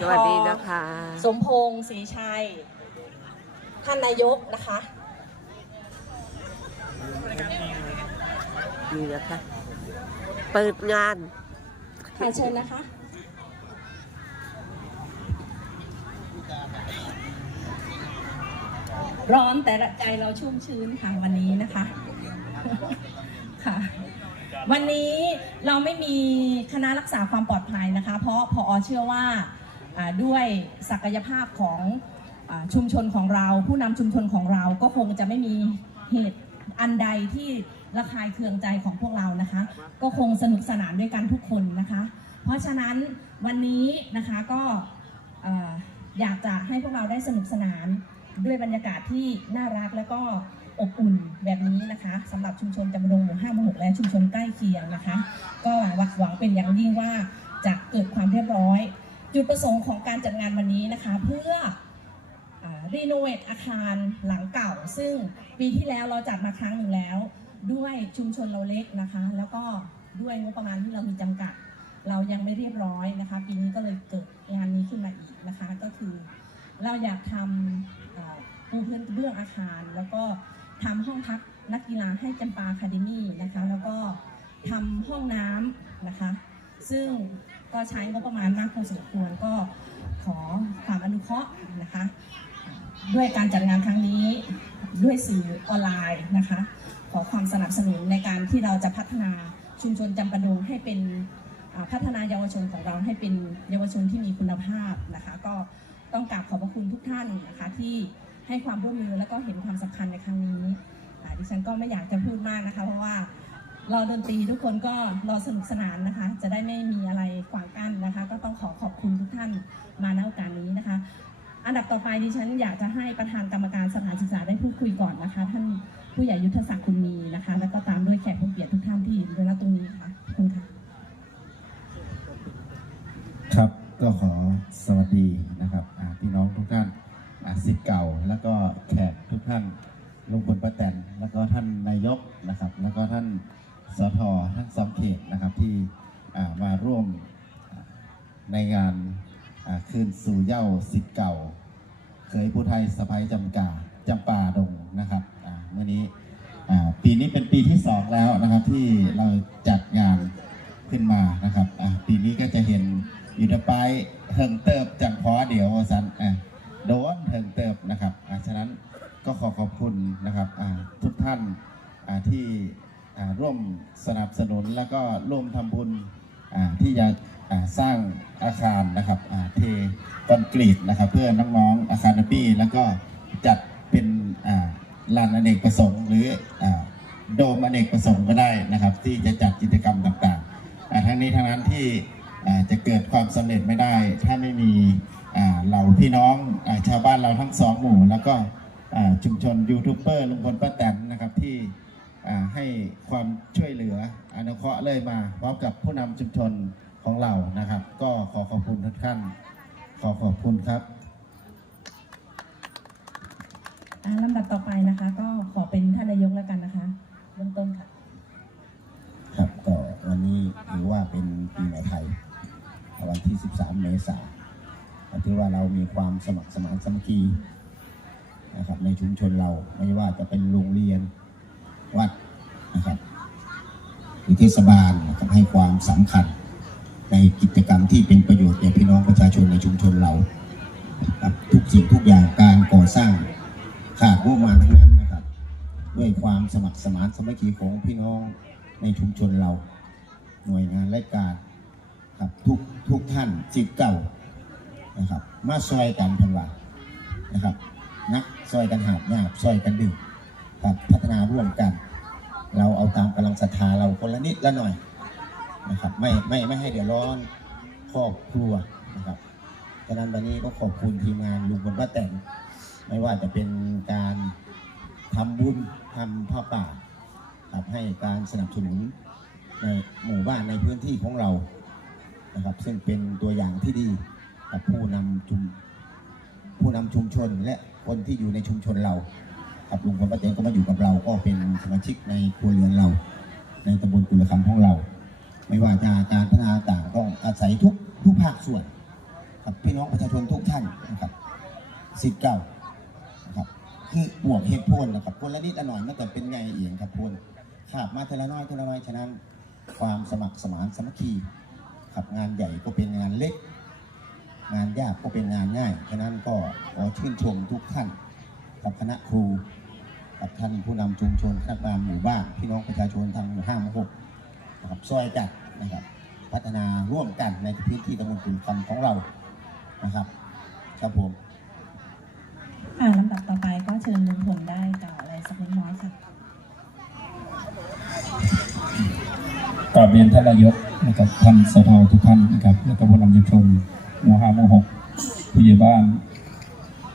สวัสดีนะคะ สมพงษ์ศรีชัย ท่านนายกนะคะ นี่นะคะ เปิดงานค่ะเชิญนะคะ ร้อนแต่ใจเราชุ่มชื้นค่ะวันนี้นะคะ ค่ะ วันนี้เราไม่มีคณะรักษาความปลอดภัยนะคะ เพราะพอเชื่อว่าอ่า ด้วยศักยภาพของอชุมชนของเรา ผู้นำชุมชนของเราก็คงจะไม่มีเหตุอันใดที่ระคายเคืองใจของพวกเรานะคะ ก็คงสนุกสนานด้วยกันทุกคนนะคะ เพราะฉะนั้นวันนี้นะคะก็เอ่อยากจะให้พวกเราได้สนุกสนานด้วยบรรยากาศที่น่ารักแล้วก็อบอุ่นแบบนี้นะคะสำหรับชุมชนจำลงหมู่ห้าหมู่หกและชุมชนใกล้เคียงนะคะ ก็หวังหวังเป็นอย่างยิ่งว่าจะเกิดความเรียบร้อย จุดประสงค์ของการจัดงานวันนี้นะคะ เพื่อรีโนเวทอาคารหลังเก่า ซึ่งปีที่แล้วเราจัดมาครั้งหนึ่งแล้ว ด้วยชุมชนเราเล็กนะคะ แล้วก็ด้วยงบประมาณที่เรามีจำกัด เรายังไม่เรียบร้อยนะคะ ปีนี้ก็เลยเกิดงานนี้ขึ้นมาอีกนะคะ ก็คือเราอยากทำปูพื้นเบื้องอาคาร แล้วก็ทำห้องพักนักกีฬาให้จำปาคาเดมี่นะคะ แล้วก็ทำห้องน้ำนะคะ ซึ่งก็ใช้งบประมาณมากพอสมควรก็ขอความอนุเคราะห์นะคะ ด้วยการจัดงานครั้งนี้ด้วยสื่อออนไลน์นะคะ ขอความสนับสนุนในการที่เราจะพัฒนาชุมชนจำปาดงให้เป็นพัฒนาเยาวชนของเราให้เป็นเยาวชนที่มีคุณภาพนะคะ ก็ต้องกราบขอบพระคุณทุกท่านนะคะที่ให้ความร่วมมือและก็เห็นความสำคัญในครั้งนี้ดิฉันก็ไม่อยากจะพูดมากนะคะ เพราะว่า รอดนตรีทุกคนก็รอสนุกสนานนะคะ จะได้ไม่มีอะไรขวางกั้นนะคะ ก็ต้องขอขอบคุณทุกท่านมาณโอกาสนี้นะคะ อันดับต่อไปดิฉันอยากจะให้ประธานกรรมการสถานศึกษาได้พูดคุยก่อนนะคะ ท่านผู้ใหญ่ยุทธศักดิ์คุณมีนะคะ แล้วก็ตามด้วยแขกผู้เกียรติทุกท่านที่อยู่ในตรงนี้ค่ะขอบคุณค่ะครับก็ขอสวัสดีนะครับพี่น้องทุกท่านอาสิทธิ์เก่า แล้วก็แขกทุกท่านลงพลป้าแตนแล้วก็ท่านนายกนะครับ แล้วก็ท่าน สททั้งสองเขตนะครับที่มาร่วมในงานคืนสู่เย้าสิทธิ์เก่า เคยผู้ไทยสะพายจำกาจำปาดงนะครับเมื่อนี้ปีนี้เป็นปีที่สองแล้วนะครับที่เราจัดงานขึ้นมานะครับปีนี้ก็จะเห็นอยู่ในปลายเฮิงเติบจังพอเดี๋ยวสันโดนเฮิงเติบนะครับฉะนั้นก็ขอขอบคุณนะครับทุกท่านที่ ร่วมสนับสนุนแล้วก็ร่วมทำบุญที่จะสร้างอาคารนะครับเทคอนกรีตนะครับ เพื่อน้องๆอาคารปี้แล้วก็จัดเป็นลานอเนกประสงค์ หรือโดมอเนกประสงค์ก็ได้นะครับ ที่จะจัดกิจกรรมต่างๆทั้งนี้ทั้งนั้นที่จะเกิดความสำเร็จไม่ได้ ถ้าไม่มีเหล่าพี่น้องอชาวบ้านเราทั้งสองหมู่ แล้วก็ชุมชนยูทูบเบอร์ลุงพลป้าแตนนะครับที่ ให้ความช่วยเหลืออนุเคราะห์เลยมาพร้อมกับผู้นำชุมชนของเรานะครับ ก็ขอขอบคุณทุกท่านขอขอบคุณครับอ่าลำดับต่อไปนะคะ ก็ขอเป็นท่านนายกแล้วกันนะคะเริ่มต้นค่ะครับก็วันนี้ถือว่าเป็นปีใหม่ไทย วันที่ 13 เมษายนถือว่าเรามีความสมัครสมานสามัคคีนะครับในชุมชนเราไม่ว่าจะเป็นโรงเรียน วัดนะครับหรือเทศบาลนะครับให้ความสำคัญในกิจกรรมที่เป็นประโยชน์แก่พี่น้องประชาชนในชุมชนเราครับทุกสิ่งทุกอย่างการก่อสร้างขาดงบประมาณทั้งนั้นนะครับ ด้วยความสมัครสมานสมัคคีของพี่น้องในชุมชนเรา หน่วยงานและการครับทุกทุกท่านสิทธิ์เก่านะครับ มาซอยกันพันวันะครับ นักซอยกันหาบหยาบซอยกันดึง พัฒนาร่วมกัน เราเอาตามกำลังศรัทธาเราคนละนิดละหน่อยนะครับไม่ไม่ไม่ให้เดือดร้อนครอบครัวนะครับฉะนั้นวันนี้ก็ขอบคุณทีมงานลุงพลป้าแต่นไม่ว่าจะเป็นการทำบุญทำผ้าป่าครับให้การสนับสนุนในหมู่บ้านในพื้นที่ของเรานะครับ ซึ่งเป็นตัวอย่างที่ดีกับผู้นำชุมผู้นำชุมชนและคนที่อยู่ในชุมชนเรา ครับลุงพลป้าแตนก็มาอยู่กับเรา ก็เป็นสมาชิกในครัวเรือนเรา ในตำบลกุลคำของเรา ไม่ว่าจะการพัฒนาต่างก็อาศัยทุกทุกภาคส่วนกับพี่น้องประชาชนทุกท่านนะครับสิทธิ์เก่านะครับคือบวกเหตุผลนะครับคนละนิดละหน่อยมันก็เป็นไงเอียงครับพลขาบมาเทละน้อยเทละน้อยฉะนั้น ความสมัครสมานสามัคคีครับงานใหญ่ก็เป็นงานเล็ก งานยากก็เป็นงานง่ายฉะนั้นก็ขอชื่นชมทุกท่านกับคณะครู กับท่านผู้นำชุมชนคณะกรรมหมู่บ้านพี่น้องประชาชนทางหมู่ห้าหมู่หกนะครับซอยจัดนะครับ พัฒนาร่วมกันในพื้นที่ตำบลขุนคำของเรานะครับครับผมอ่าลำดับต่อไปก็เชิญลุงพลได้กล่าวอะไรสักเล็กน้อยค่ะกราบเรียนท่านนายกนะครับท่านสททุกท่านนะครับแล้วก็ผู้นำชุมชนหมู่ห้าหมู่หกผู้ใหญ่บ้าน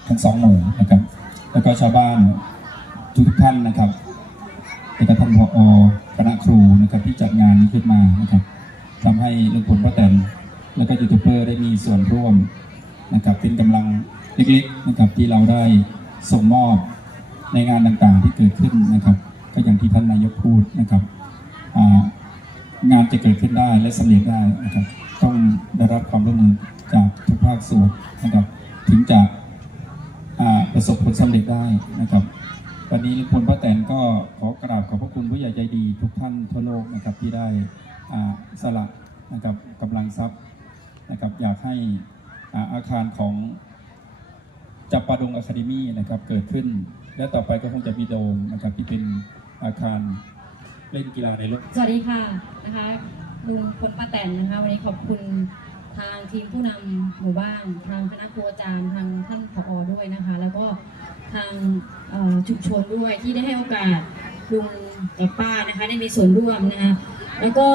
ทั้งสองหมู่นะครับ แล้วก็ชาวบ้าน ทุกท่านนะครับแล้วก็ท่านผอคณะครูนะครับที่จัดงานนี้ขึ้นมานะครับทำให้ลุงพลป้าแตนแล้วก็ยูทูบเบอร์ได้มีส่วนร่วมนะครับเป็นกำลังเล็กๆนะครับที่เราได้ส่งมอบในงานต่างๆที่เกิดขึ้นนะครับ ก็อย่างที่ท่านนายกพูดนะครับงานจะเกิดขึ้นได้และสำเร็จได้นะครับ ต้องได้รับความร่วมมือจากทุกภาคส่วนนะครับ ถึงจะประสบผลสำเร็จได้นะครับ วันนี้ลุงพลป้าแตนก็ขอกราบขอบพระคุณผู้ใหญ่ใจดีทุกท่านทั่วโลกนะครับที่ได้สละนะครับกำลังทรัพย์นะครับอยากให้อาคารของจับปาดงอะคาเดมี่นะครับเกิดขึ้น และต่อไปก็คงจะมีโดมนะครับที่เป็นอาคารเล่นกีฬาในโลกสวัสดีค่ะนะคะลุงพลป้าแตนนะคะ วันนี้ขอบคุณทางทีมผู้นำหมู่บ้าน ทางคณะครูอาจารย์ทางท่านผอด้วยนะคะ แล้วก็ ทางชุมชนด้วยที่ได้ให้โอกาสลุงกับป้านะคะได้มีส่วนร่วมนะคะแล้วก็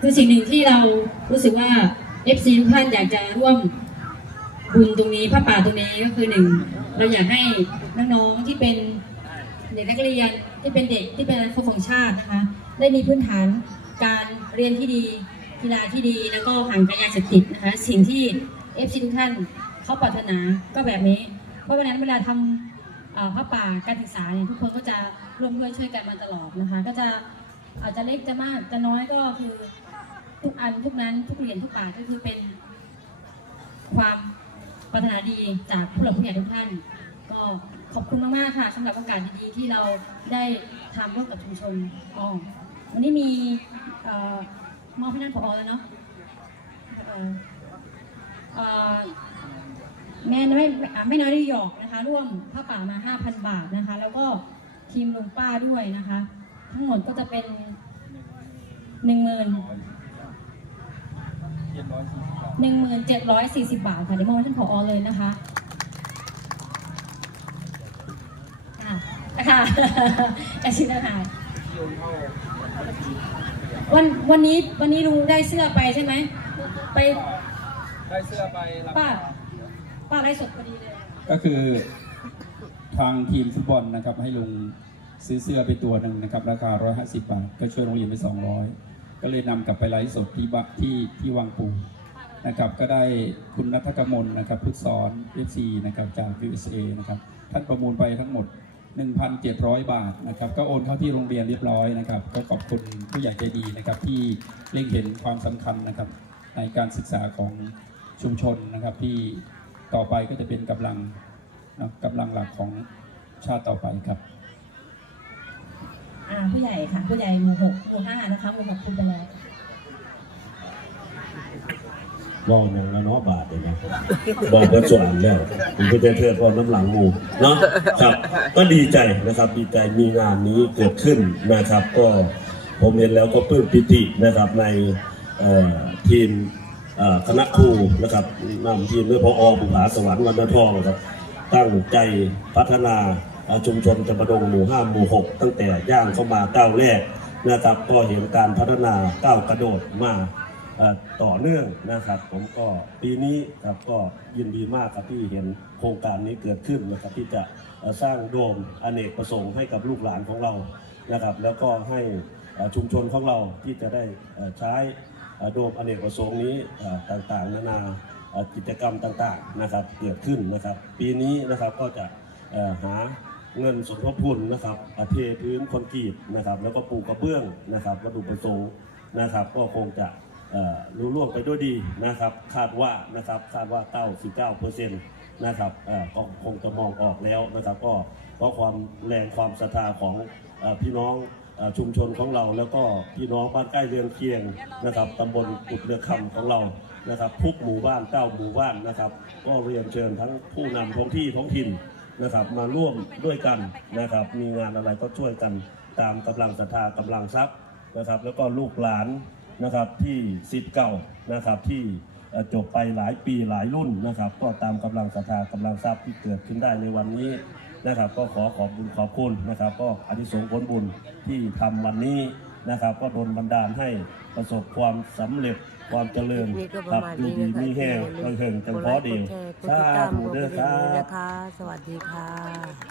คือสิ่งหนึ่งที่เรารู้สึกว่า FC ทุกท่านอยากจะร่วมบุญตรงนี้พระป่าตรงนี้ก็คือหนึ่งเราอยากให้น้องๆที่เป็นเด็กนักเรียนที่เป็นเด็กที่เป็นอนาคตของชาตินะคะได้มีพื้นฐานการเรียนที่ดีกีฬาที่ดีแล้วก็ห่างไกลยาเสพติดนะคะสิ่งที่เอฟซีทุกท่านเขาปรารถนาก็แบบนี้ เพราะฉะนั้นเวลาทำเอ่อพระป่าการศึกษาเนี่ยทุกคนก็จะร่วมด้วยช่วยกันมาตลอดนะคะ ก็จะอาจจะเล็กจะมากจะน้อยก็คือทุกอันทุกนั้นทุกเหรียญทุกบาก็คือเป็นความปรารถนาดีจากผู้หลักผู้ใหญ่ทุกท่าน ก็ขอบคุณมากๆค่ะสำหรับโอกาสดีๆที่เราได้ทำร่วมกับชุมชนอ๋อวันนี้มีเอ่อมอบให้ท่านผอแล้วเนาะเออเออ แม่ไม่อะไม่น้อยนิวยอร์กนะคะ ร่วมผ้าป่ามา 5,000 บาทนะคะ แล้วก็ทีมลุงป้าด้วยนะคะ ทั้งหมดก็จะเป็นหนึ่งหมื่นหนึ่งหมื่นเจ็ดร้อยสี่สิบบาทค่ะเดี๋ยวมอบให้ท่านผอเลยนะคะค่ะค่ะแอชินะคะวันวันนี้วันนี้ลุงได้เสื้อไปใช่ไหมไปได้เสื้อไปรับป้า ป้าไลฟ์สดพอดีเลย ก็คือทางทีมฟุตบอลนะครับ ให้ลุงซื้อเสื้อไปตัวหนึ่งนะครับ ราคา 150 บาท ก็ช่วยโรงเรียนไป 200 ก็เลยนำกลับไปไลฟ์สดที่บที่ที่วังปูนะครับ ก็ได้คุณนัทกมลนะครับพึกษร FC นะครับจาก USA นะครับ ท่านประมูลไปทั้งหมด 1,700 บาทนะครับ ก็โอนเข้าที่โรงเรียนเรียบร้อยนะครับ ก็ขอบคุณผู้ใหญ่ใจดีนะครับ ที่เล็งเห็นความสำคัญนะครับในการศึกษาของชุมชนนะครับที่ ต่อไปก็จะเป็นกำลังนะกำลังหลักของชาติต่อไปครับอ่าผู้ใหญ่ค่ะ ผู้ใหญ่หมู่หกหมู่ห้านะคะหมู่หกคุณไปแล้วว่าอย่างละเนาะบาทเลยนะบอกว่าส่วนแล้วผมก็จะเทือพอน้ำหลังหมูเนาะครับ ก็ดีใจนะครับ ดีใจมีงานนี้เกิดขึ้นนะครับ ก็ผมเห็นแล้วก็ปลื้มปิตินะครับในเอ่อทีมเอ่อ คณะครูนะครับนำทีมด้วยพออบุภาสวรรค์วันนทองนะครับ ตั้งใจพัฒนาชุมชนจำปดงหมู่ห้าหมู่หกตั้งแต่ย่างเข้ามาก้าวแรกนะครับก็เห็นการพัฒนาก้าวกระโดดมาต่อเนื่องนะครับ ผมก็ปีนี้ครับก็ยินดีมากครับที่เห็นโครงการนี้เกิดขึ้นนะครับที่จะสร้างโดมอเนกประสงค์ให้กับลูกหลานของเรานะครับ แล้วก็ให้ชุมชนของเราที่จะได้ใช้ โดมอเนกประสงค์นี้ต่างๆ นานากิจกรรมต่างๆนะครับเกิดขึ้นนะครับ ปีนี้นะครับก็จะหาเงินสมทบทุนนะครับเอ่อเทพื้นคอนกรีตนะครับ แล้วก็ปูกระเบื้องนะครับวัตถุประสงค์นะครับ ก็คงจะเอ่อรู้ล่วงไปด้วยดีนะครับ คาดว่านะครับคาดว่า99เปอร์เซ็นต์นะครับก็คงจะมองออกแล้วนะครับ ก็เพราะความแรงความศรัทธาของพี่น้อง ชุมชนของเรา แล้วก็พี่น้องบ้านใกล้เรือนเคียงนะครับตำบลกุดเรือคำของเรานะครับทุกหมู่บ้านเก้าหมู่บ้านนะครับ ก็เรียนเชิญทั้งผู้นำท้องที่ท้องถิ่นนะครับ มาร่วมด้วยกันนะครับ มีงานอะไรก็ช่วยกันตามกำลังศรัทธากำลังทรัพย์นะครับ แล้วก็ลูกหลานนะครับที่สิทธิ์เก่านะครับที่ จบไปหลายปีหลายรุ่นนะครับ ก็ตามกำลังศรัทธากำลังทรัพย์ที่เกิดขึ้นได้ในวันนี้นะครับ ก็ขอขอบคุณขอบคุณนะครับ ก็อธิสงส์ผลบุญที่ทำวันนี้นะครับ ก็โดนบันดาลให้ประสบความสำเร็จความเจริญนี่ก็ปครัระบมาณอยู่นี้ดีนะคะมีแห้งอย่าลืมเฮิงจังกดพไลอค์กดีดแชร์กดติดตามธุกดกเด้ระอคดิ่งรัด้วยบนะคะสวัสดีค่ะ